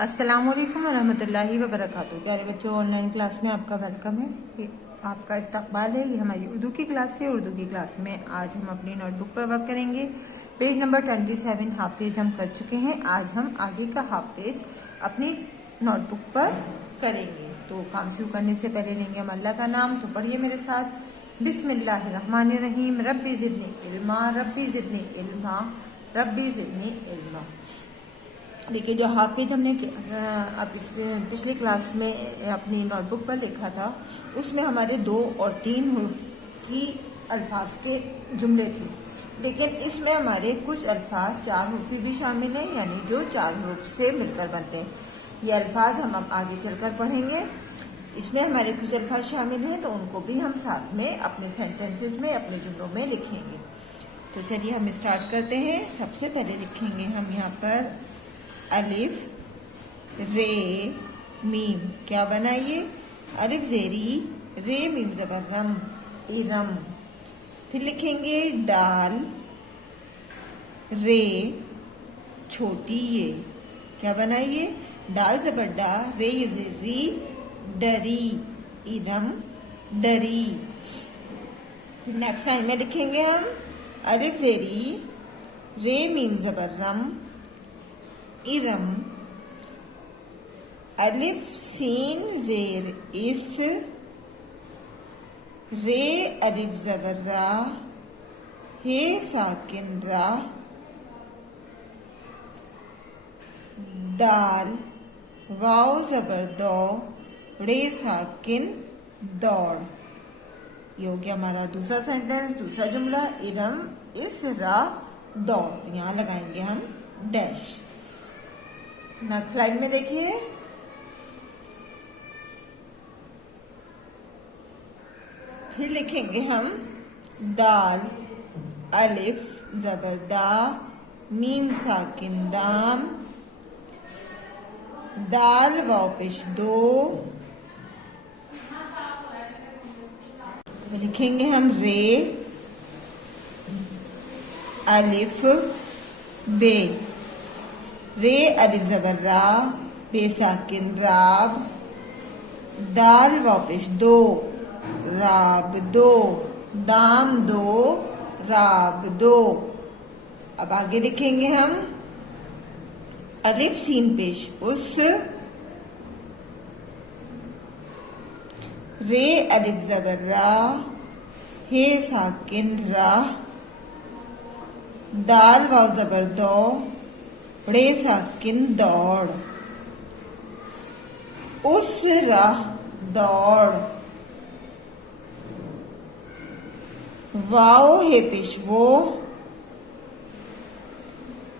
अस्सलामुअलैकुम वरहमतुल्लाहि वबरकातुहू। प्यारे बच्चों, ऑनलाइन क्लास में आपका वेलकम है। ये आपका इस्तकबाल है। ये हमारी उर्दू की क्लास है। उर्दू की क्लास में आज हम अपनी नोटबुक पर वर्क करेंगे। पेज नंबर 27 हाफ पेज हम कर चुके हैं। आज हम आगे का हाफ पेज अपनी नोटबुक पर करेंगे। तो काम शुरू करने से पहले लेंगे हम अल्लाह का नाम। तो पढ़िए मेरे साथ, बिस्मिल्लाहिर्रहमानिर्रहीम। रब्बी ज़िदनी इल्मा, रब्बी ज़िदनी इल्मा, रब्बी ज़िदनी इल्मा। देखिए, जो हाफिज हमने पिछली क्लास में अपनी नोटबुक पर लिखा था, उसमें हमारे 2 और 3 हुर्फ की अल्फाज के जुमले थे। लेकिन इसमें हमारे कुछ अल्फाज 4 हुर्फी भी शामिल हैं, यानी जो 4 हुर्फ से मिलकर बनते हैं। ये अल्फाज हम अब आगे चलकर पढ़ेंगे। इसमें हमारे कुछ अल्फाज शामिल हैं, तो उनको भी हम साथ में अपने सेंटेंसेस में, अपने जुमलों में लिखेंगे। तो चलिए हम स्टार्ट करते हैं। सबसे पहले लिखेंगे हम यहाँ पर अलिफ रे मीम। क्या बना ये? अलिफ जेरी रे मीम जबर रम, इरम। फिर लिखेंगे डाल रे छोटी ये। क्या बना ये? डाल जबर डा, रे जेरी डरी, इरम डरी। फिर नेक्स्ट लाइन में लिखेंगे हम अलिफ जेरी रे मीम जबर रम, इरम। अलिफ सीन जेर इस, रे अलिफ जबर रा, हे साकिन रा। दाल वाव जबर दो, रे साकिन दौड़। ये हो गया हमारा दूसरा सेंटेंस, दूसरा जुमला। इरम इस रा दौड़। यहाँ लगाएंगे हम डैश। नेक्स्ट स्लाइड में देखिए, फिर लिखेंगे हम दाल अलिफ जबर दा, मीम साकिन दाम। दाल वाव पेश दो। लिखेंगे हम रे अलिफ बे, रे अलिफ जबर रा, बेसाकिन राब। दाल वापिश दो, राब दो, दाम दो, राब दो। अब आगे लिखेंगे हम अलिफ सीन पेश उस, रे अलिफ जबर रा, हे साकिन रा। दाल वाव जबर दो, रे साकिन दौड़, उस राह दौड़। वाओ हे पेश वो,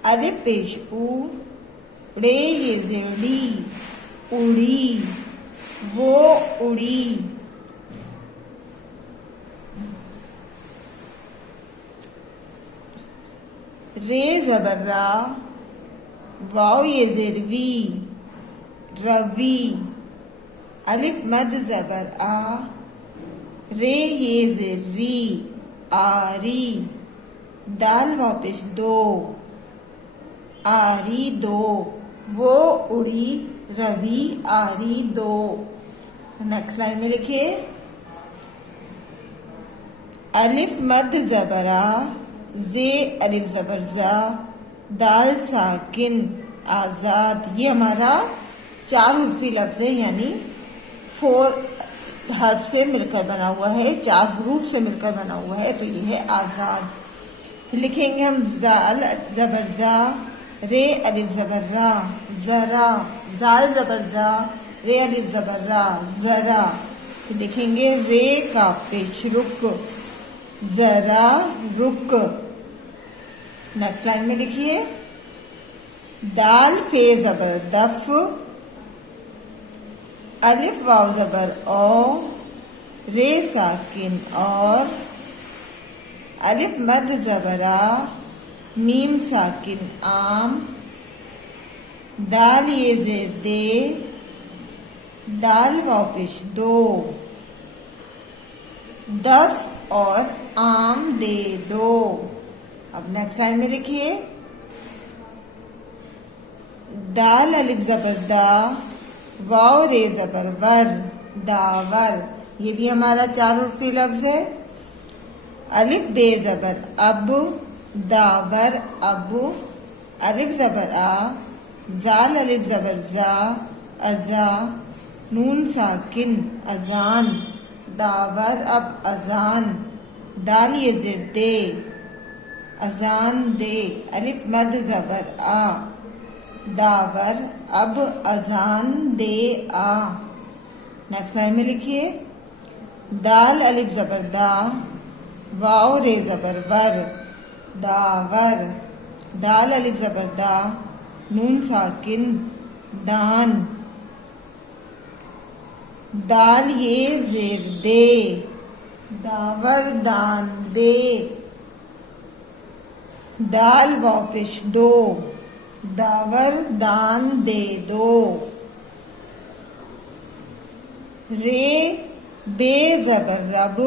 अलिफ पेश ऊ, रे ये जेड़ी उड़ी, वो उड़ी। रे जबर रा, वाओ ये जेरवी रवी। अलिफ मद जबर आ, रे ये जेरी आरी। दाल वापिश दो, आरी दो, वो उड़ी रवि आरी दो। नेक्स्ट लाइन में लिखिए अलिफ मद जबरा, जे अलिफ जबर जा, दाल साकिन आजाद। ये हमारा 4 हुर्फी लफ्ज है, यानी 4 हर्फ से मिलकर बना हुआ है, 4 हरूफ से मिलकर बना हुआ है। तो ये है आजाद। फिर लिखेंगे हम जाल जबर जा, रे अलिफ जबर रा, जरा। जाल जबर जा, रे अलिफ जबर रा, जरा। फिर लिखेंगे रे का पेश रुक, जरा रुक। नेक्स्ट लाइन में लिखिए दाल फे जबर दफ, अलिफ वाव जबर ओ, रे साकिन और। अलिफ मद जबरा, मीम साकिन आम। दाल ये जेर दे, दाल वाव पेश दो, दफ और आम दे दो। अब नेक्स्ट लाइन में लिखिए दाल अलिफ जबर दा, वाव रे जबर वर, दावर। ये भी हमारा 4 उर्फी लफ्ज है। अलिफ बे जबर अब, दावर अबू, अलिफ जबर आ, जाल अलिफ जबर जा, अजा, नून साकिन अजान, दावर अब अजान, दाल ये जिर दे, अजान दे, अलिफ मद जबर आ, दावर अब अजान दे आ। नेक्स्ट लाइन में लिखिए, दाल अलिफ जबर दा, वाव रे जबर वर, दावर, दाल अलिफ जबर दा, नून साकिन दान, दाल ये जेर दे, दावर दान दे, दाल वाव पेश दो, दावर दान दे दो। रे बे जबर रब,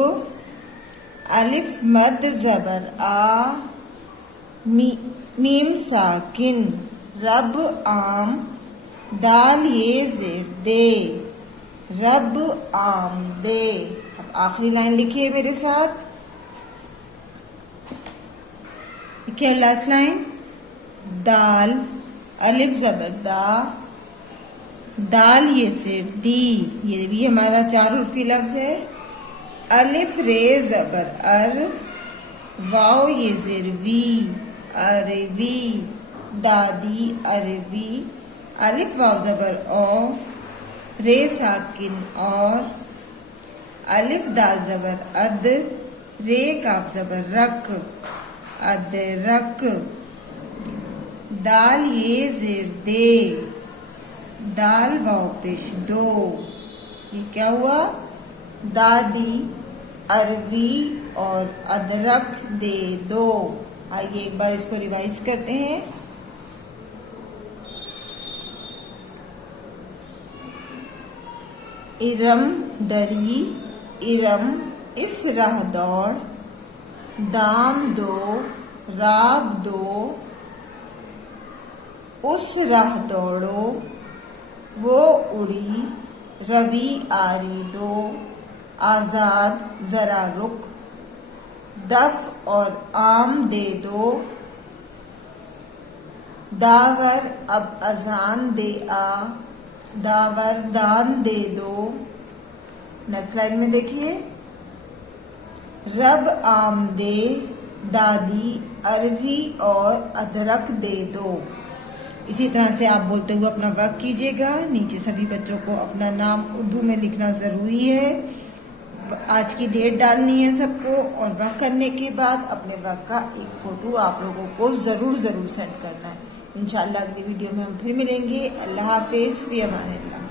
अलिफ मद जबर आ, मीम साकिन रब आम, दाल ये जेर दे, रब आम दे। अब आखिरी लाइन लिखिए मेरे साथ, लिखिए लास्ट लाइन, दाल अलिफ जबर दा, दाल ये सिर दी, ये भी हमारा 4 उर्फी लफ्ज है। अलिफ रे जबर अर, वाव ये जिर वी, अरवी, दादी अरवी, अलिफ वाव जबर ओ, रे साकिन और, अलिफ दाल जबर अद, रे काफ जबर रक, अदरक, दाल ये जिर दे, दाल वाव पेश दो। ये क्या हुआ, दादी अरबी और अदरक दे दो। आइए एक बार इसको रिवाइज करते हैं। इरम डरी, इरम इस राह दौड़, दाम दो, राब दो, उस राह दौड़ो, वो उड़ी, रवि आरी दो, आजाद जरा रुक, दफ और आम दे दो, दावर अब अजान दे आ, दावर दान दे दो। नेक्स्ट लाइन में देखिए, रब आम दे, दादी अरवी और अदरक दे दो। इसी तरह से आप बोलते हुए अपना वर्क कीजिएगा। नीचे सभी बच्चों को अपना नाम उर्दू में लिखना ज़रूरी है। आज की डेट डालनी है सबको, और वर्क करने के बाद अपने वर्क का एक फ़ोटो आप लोगों को ज़रूर सेंड करना है। इंशाल्लाह अगली वीडियो में हम फिर मिलेंगे। अल्लाह हाफिज़, फ़ी अमानिल्लाह।